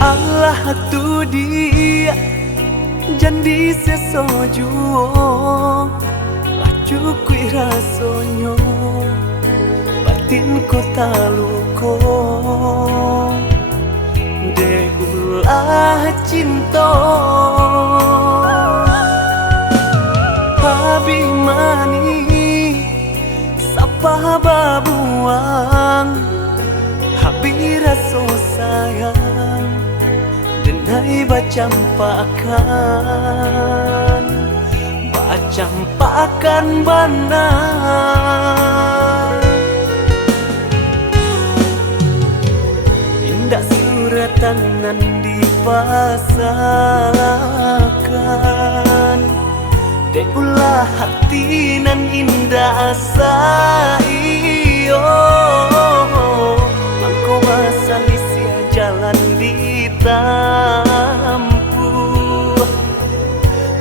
Allah tu dia jandi sesojuo laju kui rasonyo batin ko taluko de ulah cinta Habimani sapa babuang habi raso sayang denai bacampakan benar indah suratan nan dipasangkan de ulah hati nan indah saio mangko masali sia jalan ditampuh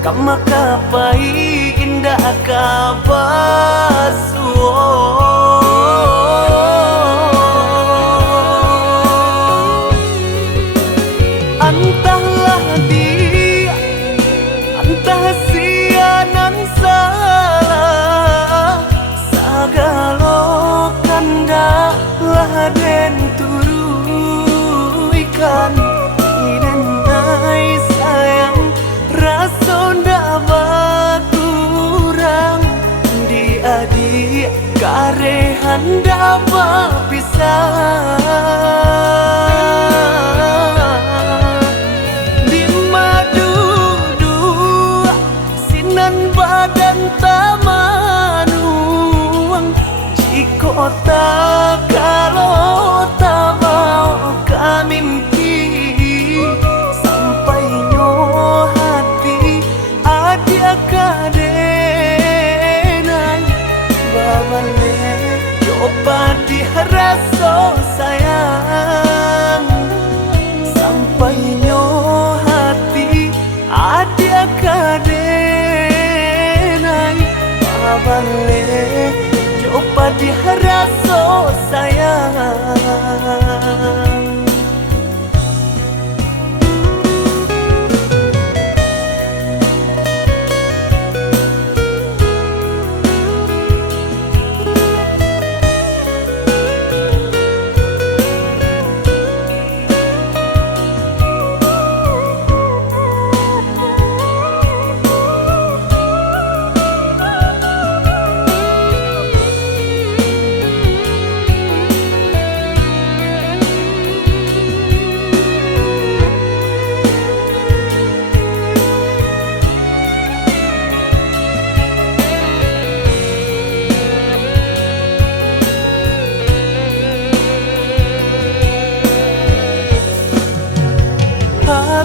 kama kapai indah kabasuo antahlah dia antah sia nan salah sagalo kanda lah den turuikan iden nai sayang rasonda bakurang di adik karehan dapat pisah di madu dua sinan badan tamanuang jiko tak kalau tak mau kamimpi sampai nyo hati adia kadenai babale coba diharaso sayang sampai nyo hati adia kadenai babale coba diharaso sayang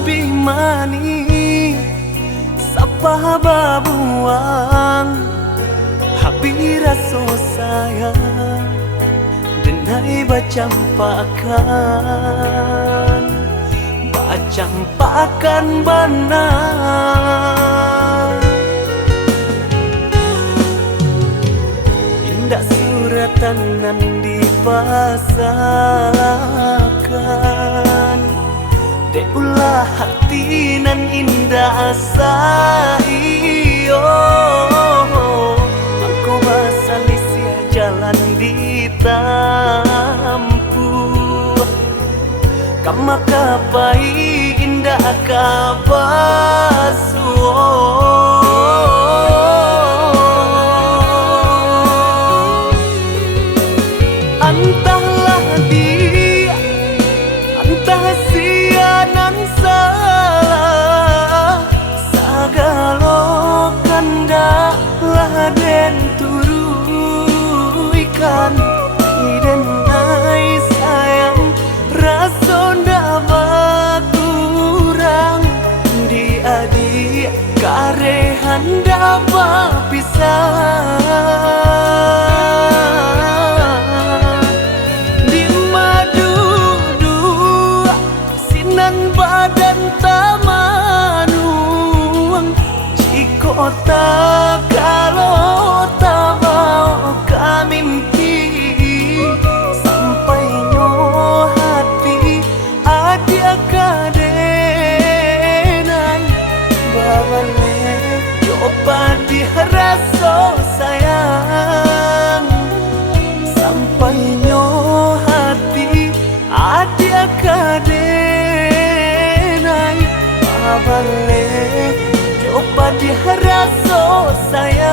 Habimani sapa babuang habi raso sayang denai bacampakan benar indah suratan nan dipasangkan de ulah hati nan indah saio mangko basali sia jalan ditampuh kama kapai indah kabasuo antahlah dia antah sia nan salah sagalo kanda lah den turuikan iden nai sayang rasonda bakurang di adik karehan dapat pisah di madu dua sinan badan tamanuang jiko tak kalau tak mau kamimpi sampai nyo hati adia kan balik. Coba dia rasa sayang